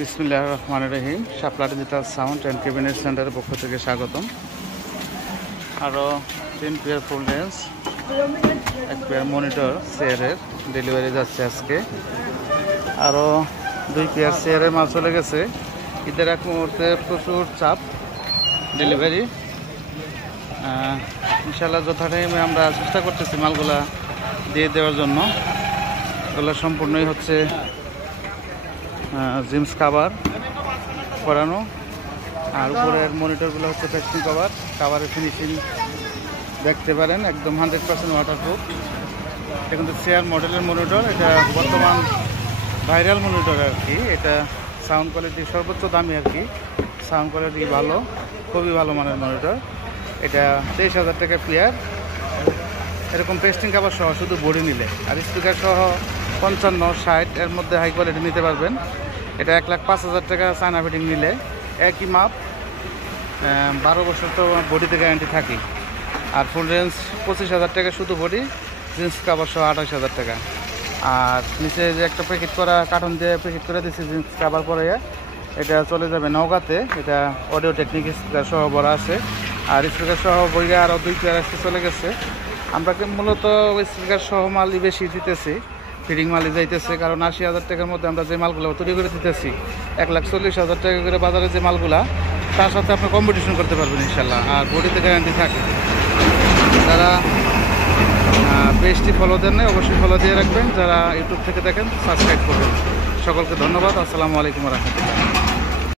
বিসমিল্লাহির রহমানির রহিম। শাপলা digital sound and cabinet সেন্টারের পক্ষ থেকে স্বাগতম। আরও 3 pair full range, 1 pair monitor চেয়ারের ডেলিভারি যাচ্ছে আজকে। আরও 2 পেয়ার চেয়ারের মাল চলে গেছে। ঈদের এক মুহূর্তে প্রচুর চাপ ডেলিভারি। ইনশাআল্লাহ যথা টাইমে আমরা চেষ্টা করতেছি মালগুলা দিয়ে দেওয়ার জন্য। এগুলো সম্পূর্ণই হচ্ছে জিমস কাভার করানো, আর উপরের মনিটরগুলো হচ্ছে পেস্টিং কাভারের ফিনিশিং দেখতে পারেন, একদম 100% ওয়াটারপ্রুফ। এটা কিন্তু চেয়ার মডেলের মনিটর, এটা বর্তমান ভাইরাল মনিটর আর কি। এটা সাউন্ড কোয়ালিটি সর্বোচ্চ দামি আর কি, সাউন্ড কোয়ালিটি ভালো, খুবই ভালো মানের মনিটর। এটা 23,000 টাকা পেয়ার, এরকম পেস্টিং কাভার সহ শুধু বডি নিলে, আর স্পিকার সহ 55-60 এর মধ্যে হাই কোয়ালিটি নিতে পারবেন। এটা 1,05,000 টাকা চায়না ফিটিং নিলে একই মাপ, 12 বছর তো বডিতে গ্যারান্টি থাকে। আর ফুল রেঞ্জ 25,000 টাকা শুধু বডি, জিন্স কাভার সহ 28,000 টাকা। আর নিচে যে একটা প্যাকেট করা কার্টন দিয়ে প্যাকেট করে দিচ্ছি জিন্স কাভার পরে, এটা চলে যাবে নওগাঁতে। এটা অডিও টেকনিক স্পিকার সহ বড়া আছে, আর স্পিকার সহ বইয়ে আরও 2 পেয়ার আসতে চলে গেছে। আমরা মূলত স্পিকার সহ মালই বেশি দিতেছি, ফিটিং মালই যাইতেছে, কারণ 80,000 টাকার মধ্যে আমরা যে মালগুলো তৈরি করে দিতেছি 1,40,000 টাকা করে বাজারে যে মালগুলা, তার সাথে আপনি কম্পিটিশন করতে পারবেন ইনশাল্লাহ। আর বডিতে গ্যারান্টি থাকে। যারা পেজটি ফলো দেন না অবশ্যই ফলো দিয়ে রাখবেন, যারা ইউটিউব থেকে দেখেন সাবস্ক্রাইব করবেন। সকলকে ধন্যবাদ। আসসালামু আলাইকুম রহমতুল্লাহ।